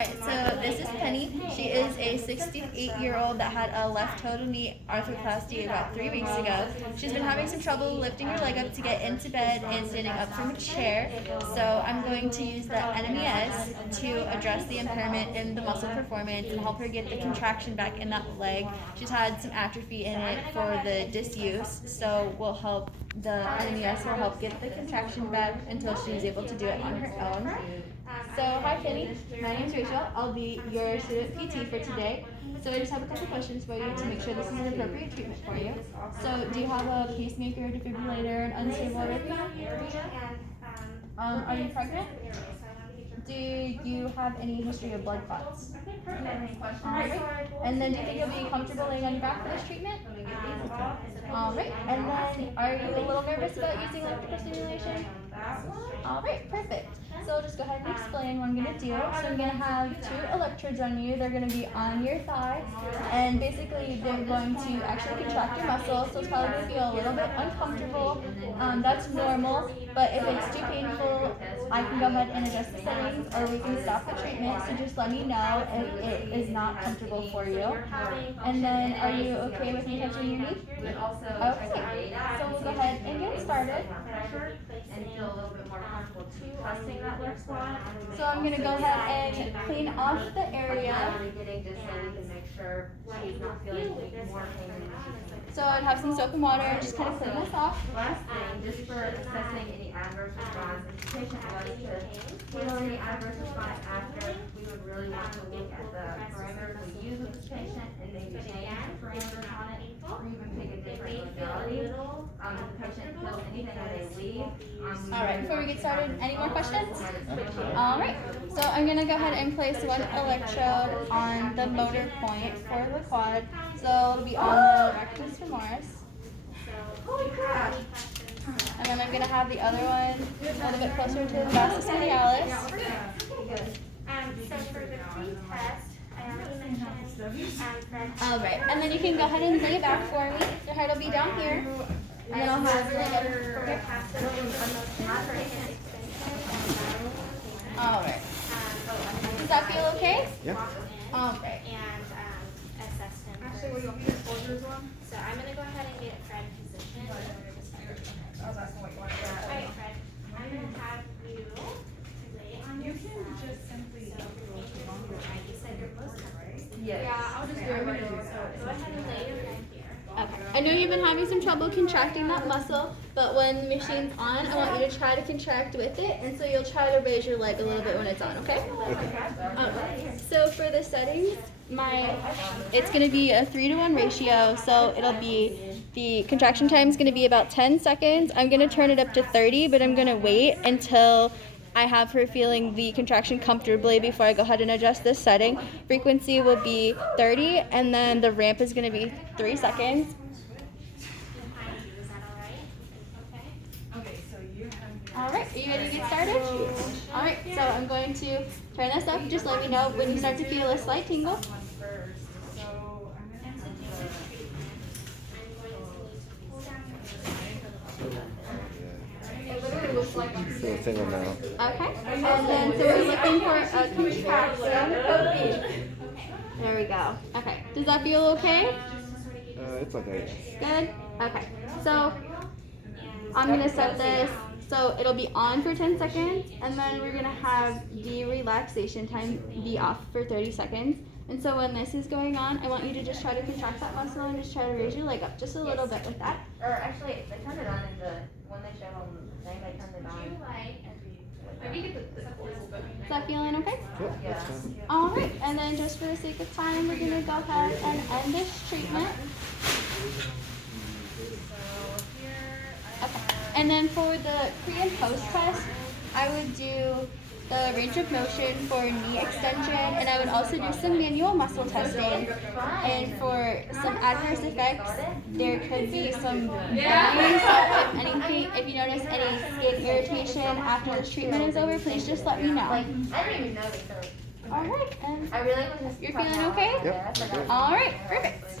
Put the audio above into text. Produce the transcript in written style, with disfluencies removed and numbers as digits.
So this is Penny. She is a 68-year-old that had a left total knee arthroplasty about 3 weeks ago. She's been having some trouble lifting her leg up to get into bed and standing up from a chair. So I'm going to use the NMES to address the impairment in the muscle performance and help her get the contraction back in that leg. She's had some atrophy in it for the disuse, so the NMES will help get the contraction back until she's able to do it on her own. So hi Penny, my name is Rachel. I'll be your student PT for today. So I just have a couple questions for you to make sure this is an appropriate treatment for you. So do you have a pacemaker, defibrillator, and unstable arrhythmia? Are you pregnant? Do you have any history of blood clots? Alright. And then do you think you'll be comfortable laying on your back for this treatment? Alright. And then are you a little nervous about using electrical stimulation? Alright, perfect. So I'll just go ahead and explain what I'm going to do. So I'm going to have 2 electrodes on you. They're going to be on your thigh. And basically they're going to actually contract your muscles. So it's probably going to feel a little bit uncomfortable. That's normal. But if it's too painful, I can go ahead and adjust the settings or we can stop the treatment. So just let me know if it is not comfortable for you. And then are you okay with me touching your knee? Okay. So we'll go ahead and get started. And feel a little bit more comfortable pressing that left squat. So I'm going to go ahead and clean off the area. Getting just so we can make sure she's not feeling more pain than she's feeling. So I'd have some soap and water and just kind of clean this off. Last thing, just for assessing any adverse response, if the patient was to feel any adverse response after, we would really want to look at the parameters we use with this patient and maybe change the parameters on it, or even pick a different modality. If the patient feels anything when they leave. Alright, before we get started, any more questions? Alright, so I'm going to go ahead and place 1 electrode on the motor point for the quad. So it'll be on the rectus femoris. And then I'm going to have the other one a little bit closer to the vastus medialis. So for the pre-test, I already mentioned Alright, and then you can go ahead and lay back for me. Your heart will be down here. And then I'll have your leg Alright. Does that feel okay? Yeah. Alright. and assess him. Actually, what do you want me to hold yours on? So I'm going to go ahead and get Fred positioned. I was asking what you wanted to do. Alright, Fred. I'm going to have you lay on your You can just simply. You said you're most comfortable. Yes. Yeah, I'll just do it. Go ahead and lay your head here. Okay. I know you've been having some trouble contracting that muscle, but when the machine's on, I want you to try to contract with it, and so you'll try to raise your leg a little bit when it's on, okay? So for the settings, it's going to be a 3-to-1 ratio, so it'll be, the contraction time is going to be about 10 seconds. I'm going to turn it up to 30, but I'm going to wait until I have her feeling the contraction comfortably before I go ahead and adjust this setting. Frequency will be 30, and then the ramp is going to be 3 seconds. Behind you, is that alright? Okay. Okay, so you have. Alright, are you ready to get started? Alright, so I'm going to turn this up. Just let me know when you start to feel a slight tingle. One first. So I'm gonna And to do have this treatment, I'm going to need to pull down your leg. It literally looks like I'm Feel a tingle now. Okay, and then so we're looking for a contraction. There we go. Okay, does that feel okay? It's okay. Good? Okay, so I'm going to set this so it'll be on for 10 seconds, and then we're going to have the relaxation time be off for 30 seconds. And so when this is going on, I want you to just try to contract that muscle and just try to raise your leg up just a little bit with that. Or actually, they turned it on in the, when they showed on the thing, they turned it on. Is that feeling okay? Yep, that's fine. Alright, and then just for the sake of time, we're going to go ahead and end this treatment. Okay. And then for the pre and post test, I would do the range of motion for knee extension, and I would also do some manual muscle testing. And for some adverse effects, there could be some burning. So if anything, if you notice any skin irritation after this treatment is over, please just let me know. I didn't even know they could. Alright, and I really was just. you're feeling okay? Yep. Alright, perfect.